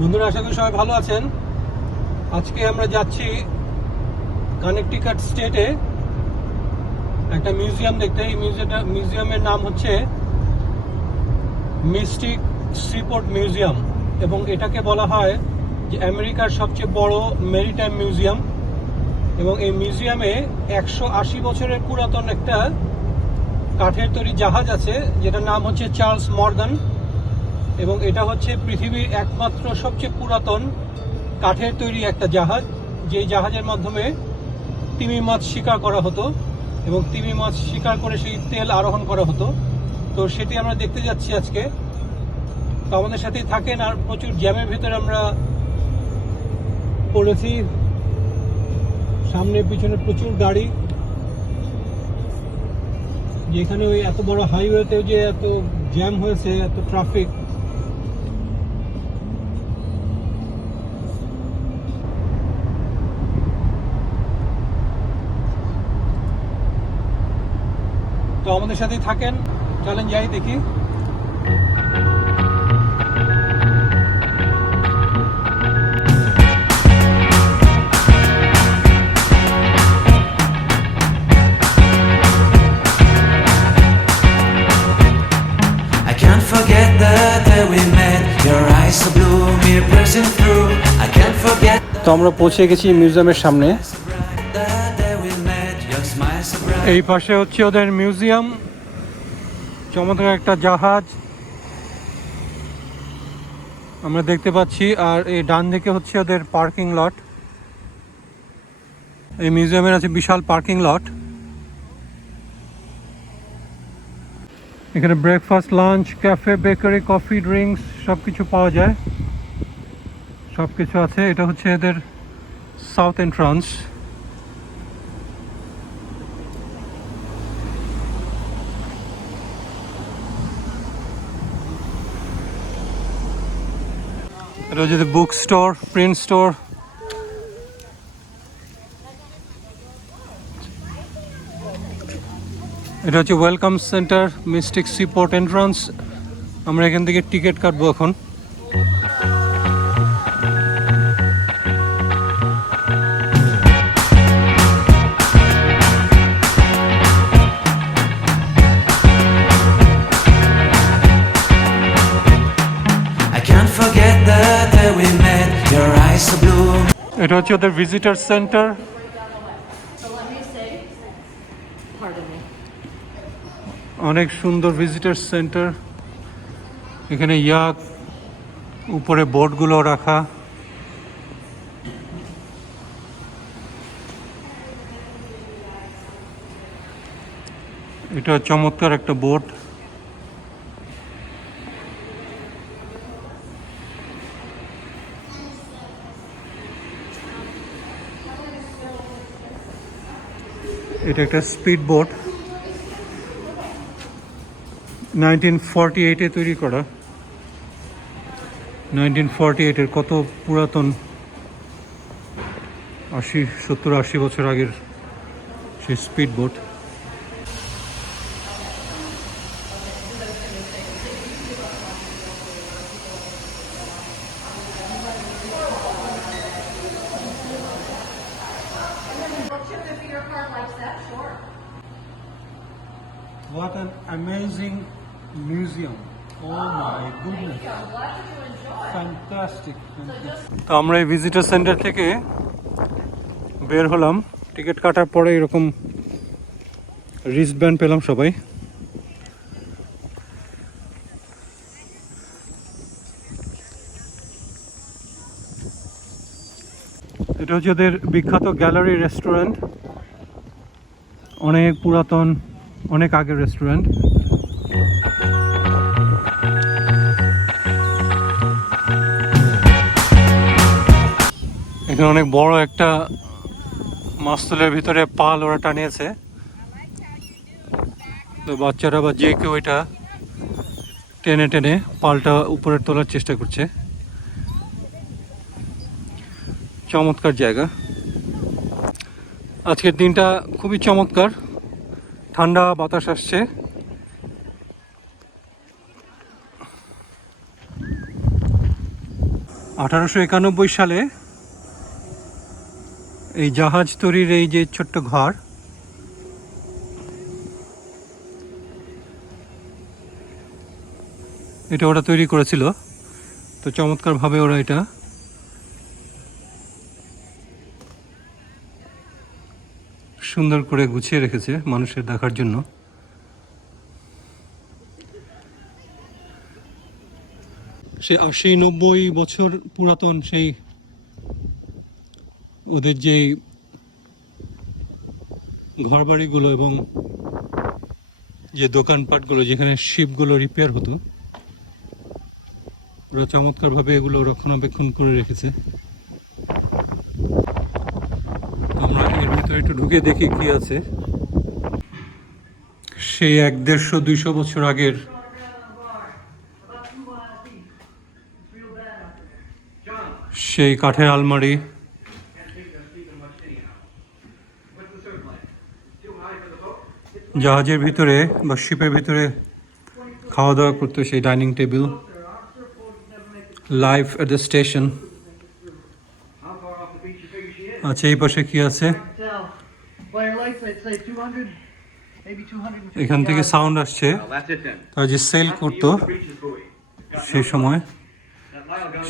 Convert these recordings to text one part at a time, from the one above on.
বন্ধুরা, আশা করি সবাই ভালো আছেন। আজকে আমরা যাচ্ছি কানেকটিকাট স্টেটে একটা মিউজিয়াম দেখতে। এই মিউজিয়ামের নাম হচ্ছে মিস্টিক সিপোর্ট মিউজিয়াম, এবং এটাকে বলা হয় যে আমেরিকার সবচেয়ে বড় মেরিটাইম মিউজিয়াম। এবং এই মিউজিয়ামে 180 বছরের পুরাতন একটা কাঠের তৈরি জাহাজ আছে, যেটার নাম হচ্ছে চার্লস মর্গান। এবং এটা হচ্ছে পৃথিবীর একমাত্র সবচেয়ে পুরাতন কাঠের তৈরি একটা জাহাজ, যেই জাহাজের মাধ্যমে তিমি মাছ শিকার করা হতো এবং তিমি মাছ শিকার করে সেই তেল আরোহণ করা হতো। তো সেটি আমরা দেখতে যাচ্ছি আজকে। তো আমাদের সাথেই থাকেন। আর প্রচুর জ্যামের ভেতরে আমরা পড়েছি, সামনে পিছনে প্রচুর গাড়ি। যেখানে ওই এত বড় হাইওয়েতেও যে এত জ্যাম হয়েছে, এত ট্রাফিক। তো আমাদের সাথেই থাকেন, চলেন যাই দেখি। I can't forget the day we met. Your eyes so blue, me piercing through. I can't forget তো আমরা পৌঁছে গেছি মিউজিয়ামের সামনে। the day we met. Your smile so bright. এই পাশে হচ্ছে ওদের মিউজিয়াম, চমৎকার একটা জাহাজ আমরা দেখতে পাচ্ছি। আর এই ডান দিকে হচ্ছে ওদের পার্কিং লট। এই মিউজিয়ামের আছে বিশাল পার্কিং লট। এখানে breakfast, lunch, cafe, bakery, coffee, drinks সব কিছু পাওয়া যায়, সব কিছু আছে। এটা হচ্ছে এদের সাউথ এন্ট্রান্স। এটা হচ্ছে বুক স্টোর, প্রিন্ট স্টোর। এটা হচ্ছে welcome centre, mystic seaport entrance. আমরা এখান থেকে টিকিট কাটবো এখন। I can't forget the day we met. Your eyes so blue. এটা হচ্ছে ওদের visitor centre. So let me say, pardon me. অনেক সুন্দর ভিজিটার সেন্টার। এখানে ইয়াক, উপরে বোর্ডগুলো রাখা। এটা চমৎকার একটা বোট। এটা একটা স্পিড বোট, 1948-এ তৈরি করা। 1948-এর কত পুরাতন, 70-80 বছর আগের সেই speed boat. What an amazing museum! Oh my goodness! Fantastic! তো আমরা এই ভিজিটার সেন্টার থেকে বের হলাম। টিকিট কাটার পরে এরকম রিস্টব্যান্ড পেলাম সবাই। এটা হচ্ছে ওদের বিখ্যাত গ্যালারি রেস্টুরেন্ট, অনেক পুরাতন, অনেক আগের রেস্টুরেন্ট। এখানে অনেক বড় একটা মাস্তুলের ভিতরে পাল ওরা টানিয়েছে। তো বাচ্চারা বা যে কেউ এটা টেনে টেনে পালটা উপরে তোলার চেষ্টা করছে। চমৎকার জায়গা। আজকের দিনটা খুবই চমৎকার, ঠান্ডা বাতাস আসছে। 1891 সালে এই জাহাজ তৈরির এই যে ছোট্ট ঘর, এটা ওরা তৈরি করেছিল। তো চমৎকারভাবে ওরা এটা সুন্দর করে গুছিয়ে রেখেছে মানুষের দেখার জন্য। সে 80-90 বছর পুরাতন সেই ওদের যে ঘরবাড়িগুলো এবং যে দোকানপাটগুলো যেখানে শিপগুলো রিপেয়ার হতো, ওরা চমৎকারভাবে এগুলো রক্ষণাবেক্ষণ করে রেখেছে। আমরা এর ভিতরে একটু ঢুকে দেখি কি আছে। সেই 150-200 বছর আগের সেই কাঠের আলমারি, জাহাজের ভিতরে বা শিপের ভিতরে খাওয়া দাওয়া করতো সেই dining table, life at the station. আচ্ছা, এই পাশে কি আছে? এখান থেকে সাউন্ড আসছে। তারা যে সেল করতো সেই সময়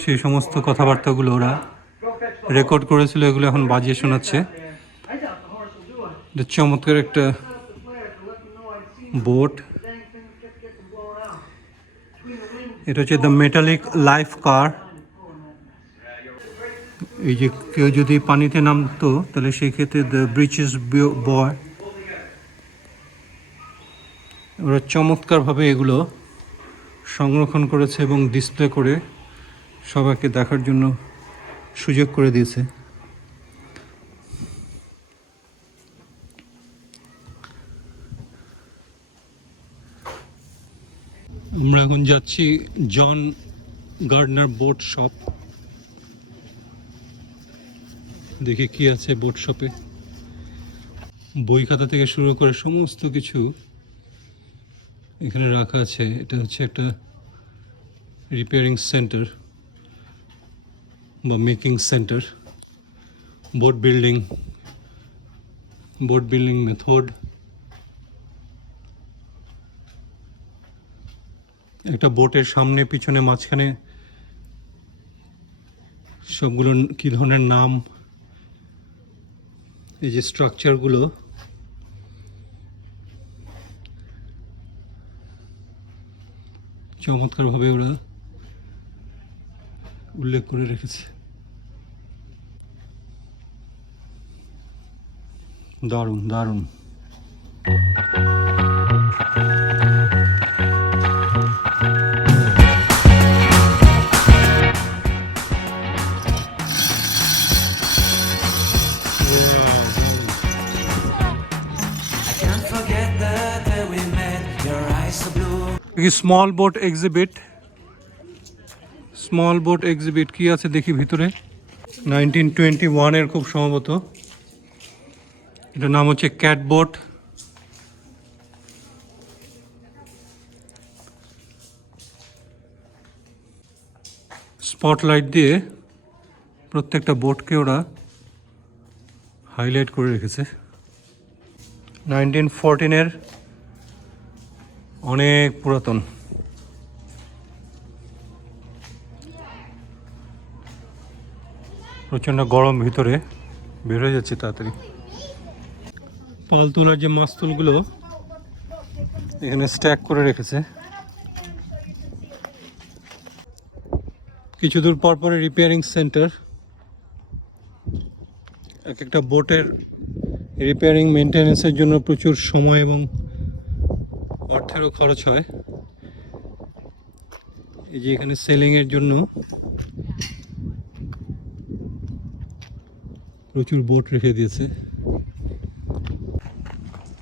সেই সমস্ত কথাবার্তাগুলো ওরা রেকর্ড করেছিল, এগুলো এখন বাজিয়ে শোনাচ্ছে। চমৎকার একটা বোট, এটা হচ্ছে দ্য মেটালিক লাইফ কার। এই যে কেউ যদি পানিতে নামতো তাহলে সেই ক্ষেত্রে দ্য ব্রিচেস বয়। ওরা চমৎকারভাবে এগুলো সংরক্ষণ করেছে এবং ডিসপ্লে করে সবাইকে দেখার জন্য সুযোগ করে দিয়েছে। আমরা এখন যাচ্ছি জন গার্ডনার বোট শপ। দেখি কি আছে বোট শপে। বই খাতা থেকে শুরু করে সমস্ত কিছু এখানে রাখা আছে। এটা হচ্ছে একটা রিপেয়ারিং সেন্টার বা making centre. Boat building method, একটা বোটের সামনে পিছনে মাঝখানে সবগুলো কি ধরনের নাম, এই যে স্ট্রাকচারগুলো চমৎকারভাবে ওরা উল্লেখ করে রেখেছে। দারুণ দারুণ। I can't forget the day we met. Your eyes so blue. Small boat exhibit কি আছে দেখি ভিতরে। 1921 এর খুব সম্ভবত। এটার নাম হচ্ছে ক্যাট বোট। স্পটলাইট দিয়ে প্রত্যেকটা বোটকে ওরা হাইলাইট করে রেখেছে। 1914 এর অনেক পুরাতন। প্রচণ্ড গরম, ভিতরে বের হয়ে যাচ্ছে তাড়াতাড়ি। পাল তোলার যে মাস্তুলগুলো এখানে স্ট্যাক করে রেখেছে। কিছু দূর পর পরে রিপেয়ারিং সেন্টার। এক একটা বোটের রিপেয়ারিং মেনটেন্যান্সের জন্য প্রচুর সময় এবং অর্থেরও খরচ হয়। এই যে এখানে সেলিংয়ের জন্য প্রচুর বোট রেখে দিয়েছে।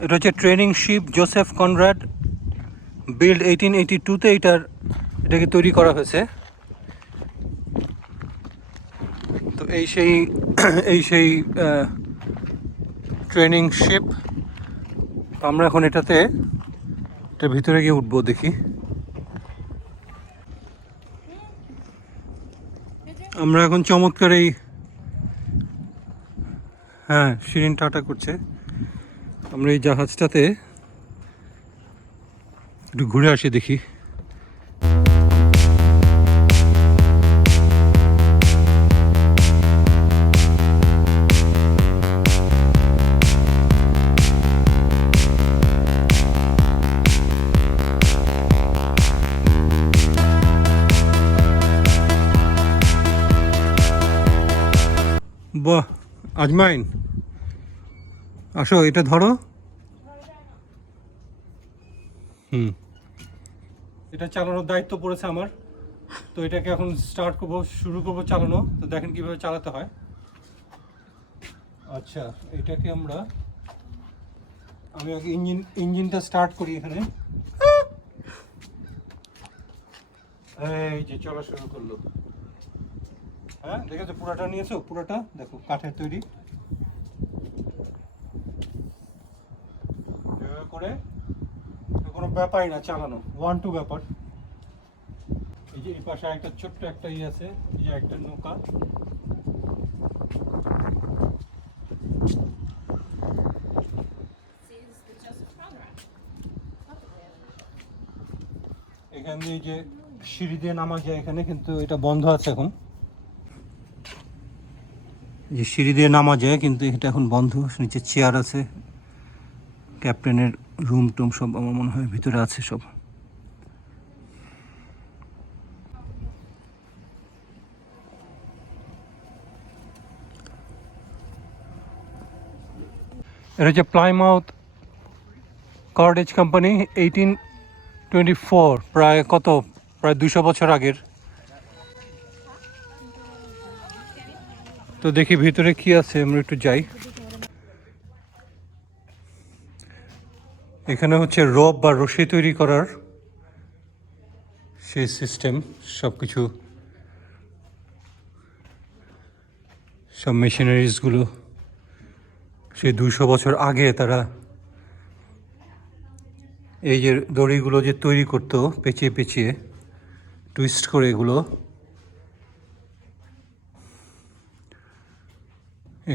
এটা হচ্ছে training ship Joseph Conrad, built 1882-তে এটাকে তৈরি করা হয়েছে। তো এই সেই ট্রেনিং শিপ। আমরা এখন এটার ভিতরে গিয়ে উঠবো, দেখি। আমরা এখন চমৎকার এই, হ্যাঁ শিরিন টাটা করছে, আমরা এই জাহাজটাতে একটু ঘুরে আসি দেখি। বাহ, আজমাইন আসো, এটা ধরো। এটা চালানোর দায়িত্ব পড়েছে আমার, তো এটাকে এখন শুরু করবো চালানো। তো দেখেন কিভাবে চালাতে হয়। আচ্ছা, এটাকে আমি আগে ইঞ্জিনটা স্টার্ট করি এখানে। এই যে চলা শুরু করলো। হ্যাঁ দেখেছো, পুরাটা নিয়েছো, পুরাটা দেখো কাঠের তৈরি করে, কোনো ব্যাপারই না চালানো, 1-2 ব্যাপার। এই যে এই পাশে একটা ছোট্ট একটা আছে, এই যে একটা নৌকা। এখান দিয়ে যে সিঁড়ি দিয়ে নামা যায় এখানে, কিন্তু এটা বন্ধ আছে এখন। যে সিঁড়ি দিয়ে নামা যায় কিন্তু এটা এখন বন্ধ। নিচে চেয়ার আছে, ক্যাপ্টেনের রুম টুম সব আমার মনে হয় ভিতরে আছে সব। এটা হচ্ছে প্লাইমাউথ কর্ডেজ কোম্পানি, 1824, প্রায় 200 বছর আগের। তো দেখি ভিতরে কি আছে, আমরা একটু যাই। এখানে হচ্ছে রোপ বা রশি তৈরি করার সেই সিস্টেম, সব কিছু, সব মেশিনারিজগুলো সেই 200 বছর আগে তারা এই যে দড়িগুলো যে তৈরি করতো পেঁচিয়ে পেঁচিয়ে টুইস্ট করে, এগুলো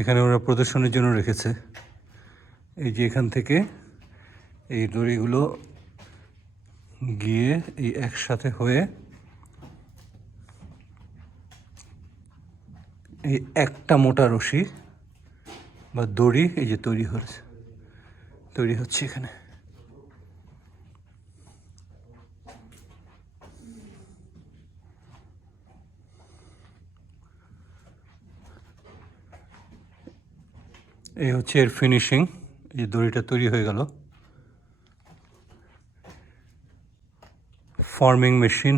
এখানে ওরা প্রদর্শনের জন্য রেখেছে। এই যে এখান থেকে এই দড়িগুলো গিয়ে এই একসাথে হয়ে এই একটা মোটা রশি বা দড়ি এই যে তৈরি হচ্ছে এখানে। এই হচ্ছে এর ফিনিশিং, এই দড়িটা তৈরি হয়ে গেল। ফর্মিং মেশিন,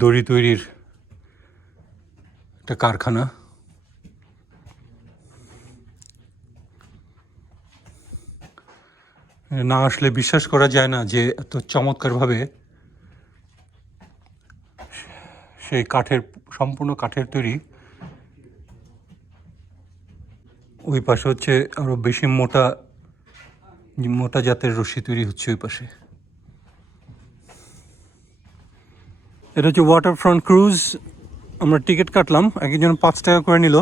দড়ি তৈরির একটা কারখানা। না আসলে বিশ্বাস করা যায় না যে এত চমৎকারভাবে সেই সম্পূর্ণ কাঠের তৈরি। ওই পাশে হচ্ছে আরো বেশি মোটা জাতের রশি তৈরি হচ্ছে ওই পাশে। এটা হচ্ছে ওয়াটারফ্রন্ট ক্রুজ। আমরা টিকিট কাটলাম, একজন 5 টাকা করে নিল,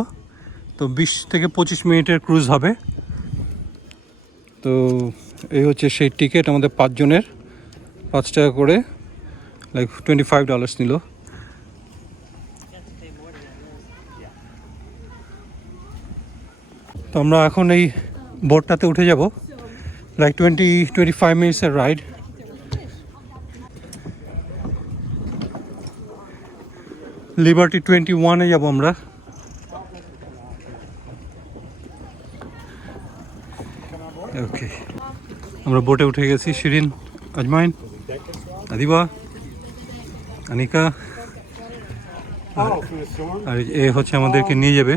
তো 20 থেকে 25 মিনিটের ক্রুজ হবে। তো এই হচ্ছে সেই টিকিট, আমাদের 5 জনের 5 টাকা করে, লাইক $25 নিল। তো আমরা এখন এই বোটটাতে উঠে যাব, লাইক 20-25 মিনিটসের রাইড। লিবার্টি 21-এ যাব আমরা। ওকে, আমরা বোটে উঠে গেছি। শিরিন, আজমাইন, আদিবা, আনিকা আর এ হচ্ছে আমাদেরকে নিয়ে যাবে।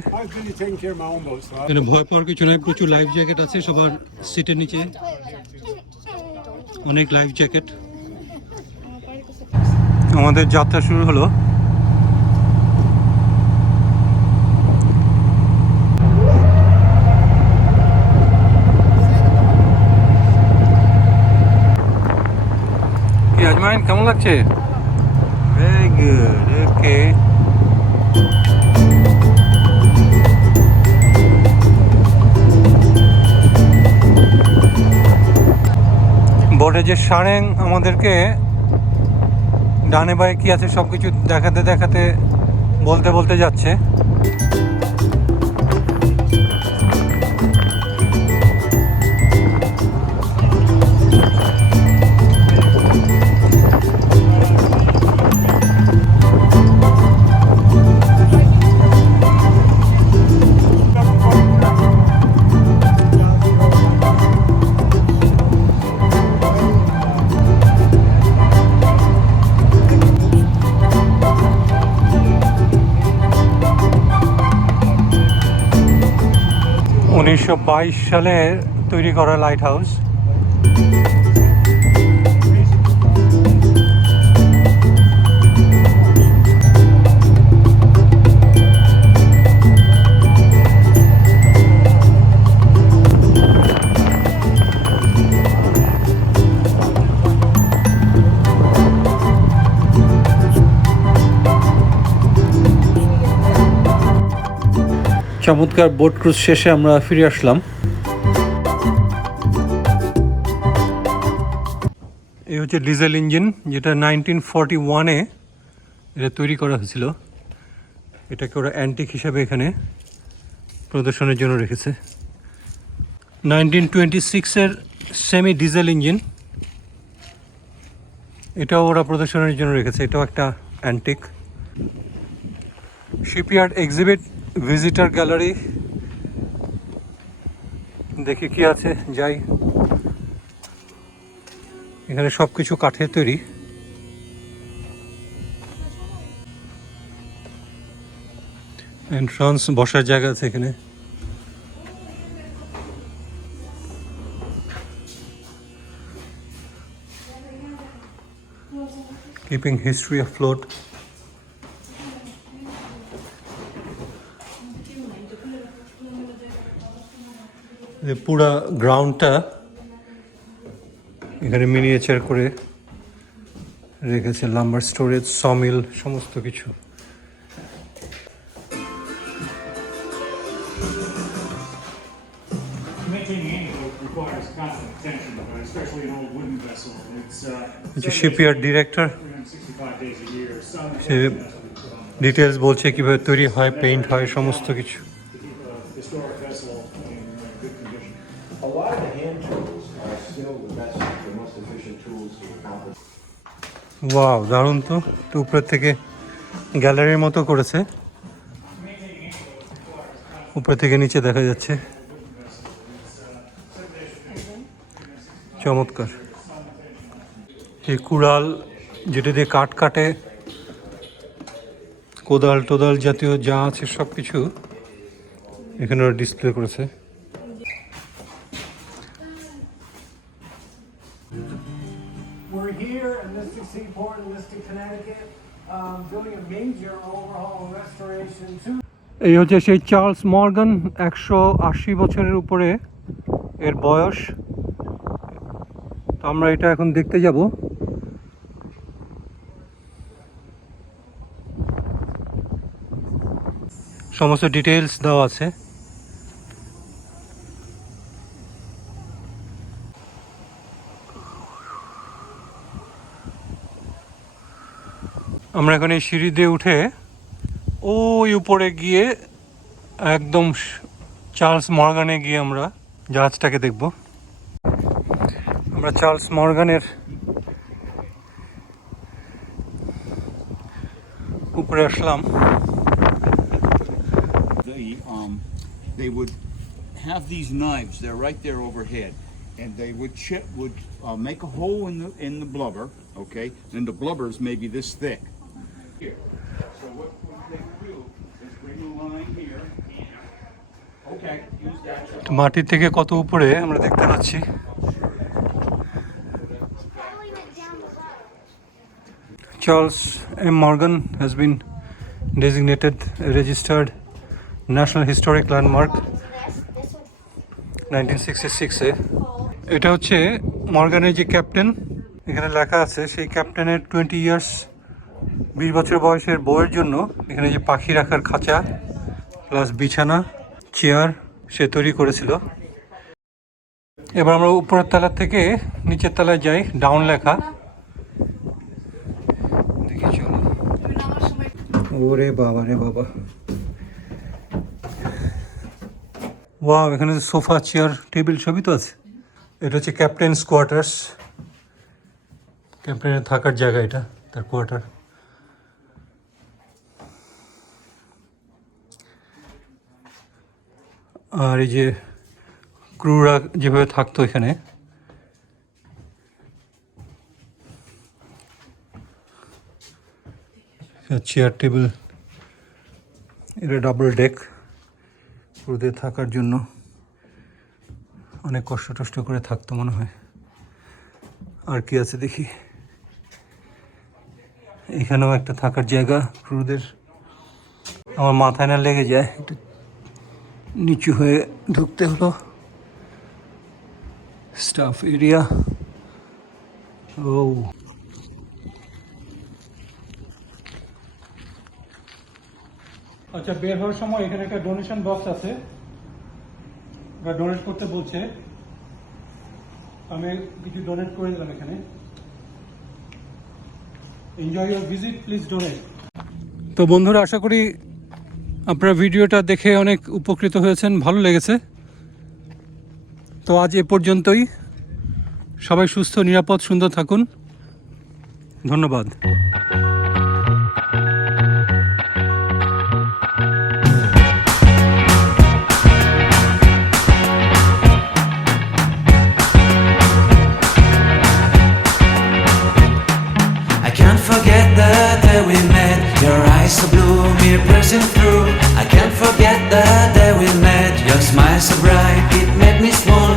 ভয় পাওয়ার কিছু নয়, প্রচুর লাইফ জ্যাকেট আছে সবার সিটের নিচে, অনেক লাইফ জ্যাকেট। আমাদের যাত্রা শুরু হলো। কি আজমাইন, কেমন লাগছে? ভেরি গুড, ওকে। যে সারেং আমাদেরকে ডানে বাঁয়ে কি আছে সব কিছু দেখাতে দেখাতে বলতে বলতে যাচ্ছে। উনিশশো 22 সালে তৈরি করা লাইট হাউস। চমৎকার বোট ক্রুজ শেষে আমরা ফিরে আসলাম। এই হচ্ছে ডিজেল ইঞ্জিন, যেটা 1941-এ এটা তৈরি করা হয়েছিল। এটাকে ওরা অ্যান্টিক হিসাবে এখানে প্রদর্শনের জন্য রেখেছে। 1926-এর সেমি ডিজেল ইঞ্জিন, এটাও ওরা প্রদর্শনের জন্য রেখেছে। এটাও একটা antique. Shipyard exhibit visitor gallery, দেখি কি আছে, যাই। এখানে সব কিছু কাঠের তৈরি। এন্ট্রান্স, বসার জায়গা আছে এখানে। Keeping history afloat. পুরা গ্রাউন্ডটা এখানে মিনিয়েচার করে রেখেছে, লাম্বার স্টোরেজ, সমিল, সমস্ত কিছু। Maintaining any boat requires constant attention, but especially an old wooden vessel. It's shipyard director 365 days a year. Some say details বলছে কিভাবে তৈরি হয়, পেইন্ট হয়, সমস্ত কিছু। historic vessel in good condition. A lot of the hand tools are still the best, the most efficient tools to accomplish. Wow, দারুণ তো। তো উপর থেকে গ্যালারির মতো করেছে, উপর থেকে নিচে দেখা যাচ্ছে। চমৎকার। এই কুড়াল, যেটা দিয়ে কাঠ কাটে, কোদাল টোদাল জাতীয় যা আছে সব কিছু এখানে ওরা ডিসপ্লে করেছে। We're here in Mystic Seaport in Mystic, Connecticut, doing a major overhaul and restoration to এই হচ্ছে সেই চার্লস মর্গান, 180 বছরের উপরে এর বয়স। তো আমরা এটা এখন দেখতে যাব। সমস্ত ডিটেলস দেওয়া আছে। আমরা এখন এই সিঁড়ি দিয়ে উঠে ওই উপরে গিয়ে একদম চার্লস মর্গানে গিয়ে আমরা জাহাজটাকে দেখব। আমরা চার্লস মর্গানের উপরে আসলাম। They would have these knives. They're right there overhead, and they would make a hole in the blubber. Okay, and the blubbers may be this thick. Here. So what they do is bring a line here. Okay, use that. মাটি থেকে কত উপরে আমরা দেখতে পাচ্ছি। Charles M. Morgan has been designated a registered National Historic Landmark 1966-এ। এটা হচ্ছে মর্গানের যে ক্যাপ্টেন, এখানে লেখা আছে সেই ক্যাপ্টেনের 20 ইয়ার্স, 20 বছর বয়সের বউয়ের জন্য এখানে যে পাখি রাখার খাঁচা প্লাস বিছানা, চেয়ার সে তৈরি করেছিল। এবার আমরা উপরের তলা থেকে নিচের তলায় যাই, ডাউন লেখা। দেখি চলো। ওরে বাবা রে বাবা, ওয়াও, এখানে সোফা, চেয়ার, টেবিল সবই তো আছে। এটা হচ্ছে ক্যাপ্টেন্স কোয়ার্টার্স, ক্যাপ্টেনের থাকার জায়গা, এটা তার কোয়ার্টার। আর এই যে ক্রুরা যেভাবে থাকতো এখানে, চেয়ার টেবিল, এটা ডাবল ডেক, ক্রুদের থাকার জন্য অনেক কষ্ট টষ্ট করে থাকতো মনে হয়। আর কি আছে দেখি, এখানেও একটা থাকার জায়গা ক্রুদের। আমার মাথায় না লেগে যায়, একটু নিচু হয়ে ঢুকতে হলো। স্টাফ এরিয়া, ও আচ্ছা, বের হওয়ার সময় এখানে একটা ডোনেশন বক্স আছে, ওরা ডোনেট করতে বলছে, আমি কিছু ডোনেট করে দিলাম এখানে। Enjoy your visit, please donate. তো বন্ধুরা, আশা করি আপনারা ভিডিওটা দেখে অনেক উপকৃত হয়েছেন, ভালো লেগেছে। তো আজ এ পর্যন্তই। সবাই সুস্থ, নিরাপদ, সুন্দর থাকুন। ধন্যবাদ। I can't forget the day we met. Your eyes so blue, me piercing through. I can't forget the day we met. Your smile so bright, it made me small.